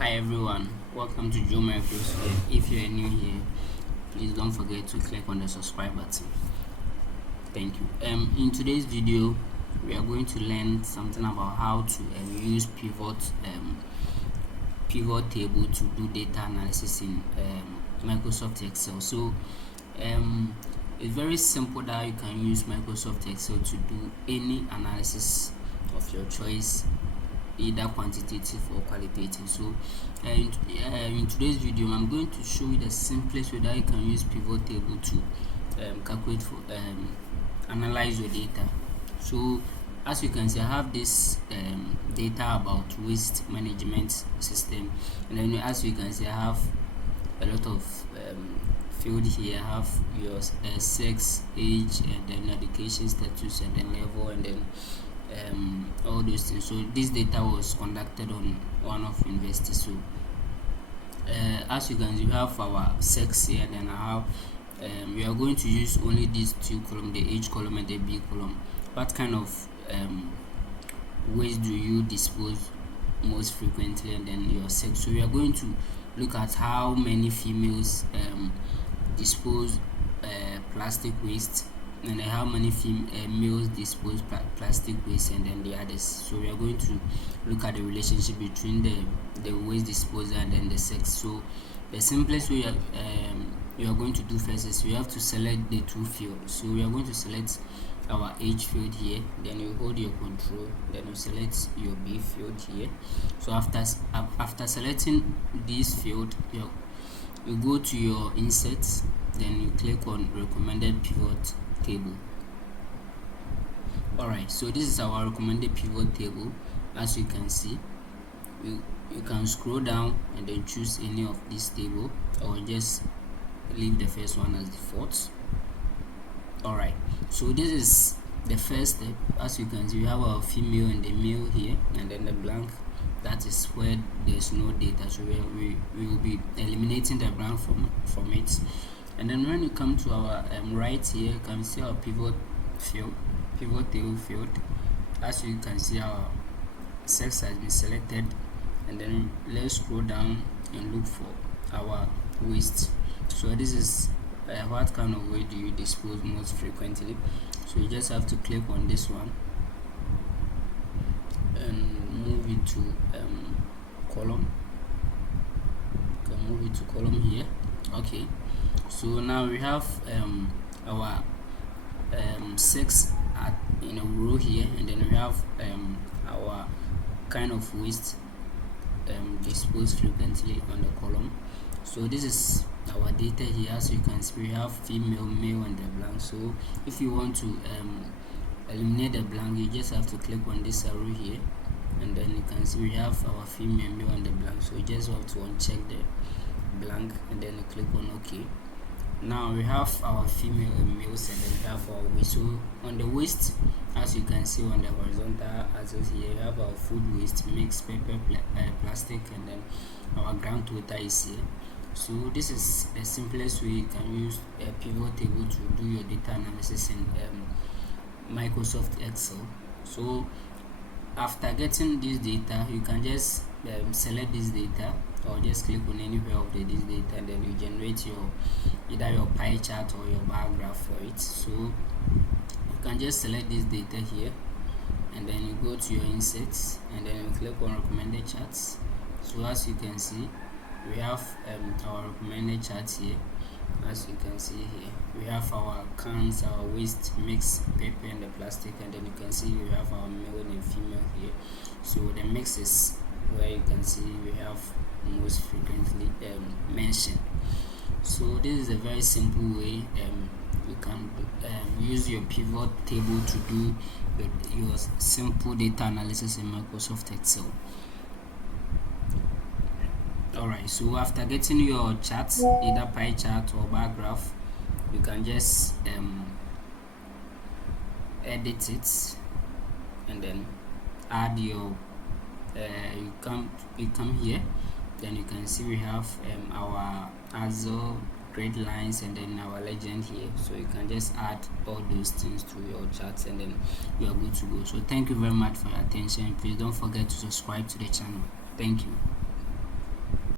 Hi everyone, welcome to Joe Microsoft. If you're new here, please don't forget to click on the subscribe button. Thank you. In today's video, we are going to learn something about how to use pivot table to do data analysis in Microsoft Excel. So it's very simple that you can use Microsoft Excel to do any analysis of your choice, either quantitative or qualitative. So in today's video, I'm going to show you the simplest way that you can use pivot table to calculate for analyze your data. So as you can see, I have this data about waste management system, and then as you can see, I have a lot of field here. I have your sex, age, and then education status, and then level, and then all those things. So this data was conducted on one of university. So as you can see, we have our sex here, and then I have we are going to use only these two columns, the age column and the B column. What kind of waste do you dispose most frequently, and then your sex. So we are going to look at how many females dispose plastic waste, and then how many males dispose plastic waste, and then the others. So we are going to look at the relationship between the waste disposal and then the sex. So the simplest way you are going to do first is you have to select the two fields. So we are going to select our age field here, then you hold your control, then you select your B field here. So after selecting this field, you go to your inserts, then you click on recommended pivot table. Alright, so this is our recommended pivot table. As you can see, you can scroll down and then choose any of this table, or just leave the first one as default. Alright, so this is the first step. As you can see, we have our female and the male here, and then the blank, that is where there's no data. So we will be eliminating the blank from it. And then when you come to our right here, you can see our pivot table field. As you can see, our sex has been selected, and then let's scroll down and look for our waste. So this is what kind of waste do you dispose most frequently. So you just have to click on this one and move it to column. You can move it to column here. Okay, so now we have our sex in a row here, and then we have our kind of waste disposed frequently on the column. So this is our data here. As you can see, we have female, male, and the blank. So if you want to eliminate the blank, you just have to click on this arrow here, and then you can see we have our female, male, and the blank. So you just have to uncheck the blank, and then you click on OK. Now we have our female and males, and then we have our waste. So on the waste, as you can see on the horizontal axis here, we have our food waste, mixed paper, plastic, and then our ground total is here. So this is the simplest way you can use a pivot table to do your data analysis in Microsoft Excel. So after getting this data, you can just select this data, or just click on anywhere of this data, and then you generate either your pie chart or your bar graph for it. So you can just select this data here, and then you go to your inserts, and then you click on recommended charts. So as you can see, we have our recommended charts here. As you can see here, we have our cans, our waste, mixed paper, and the plastic, and then you can see we have our male and female here. So the mix is where you can see we have most frequently mentioned. So this is a very simple way you can use your pivot table to do your simple data analysis in Microsoft Excel. Alright, so after getting your charts, either pie chart or bar graph, you can just edit it, and then add your you come here, then you can see we have our Azure grid lines, and then our legend here. So you can just add all those things to your charts, and then you are good to go. So thank you very much for your attention. Please don't forget to subscribe to the channel. Thank you.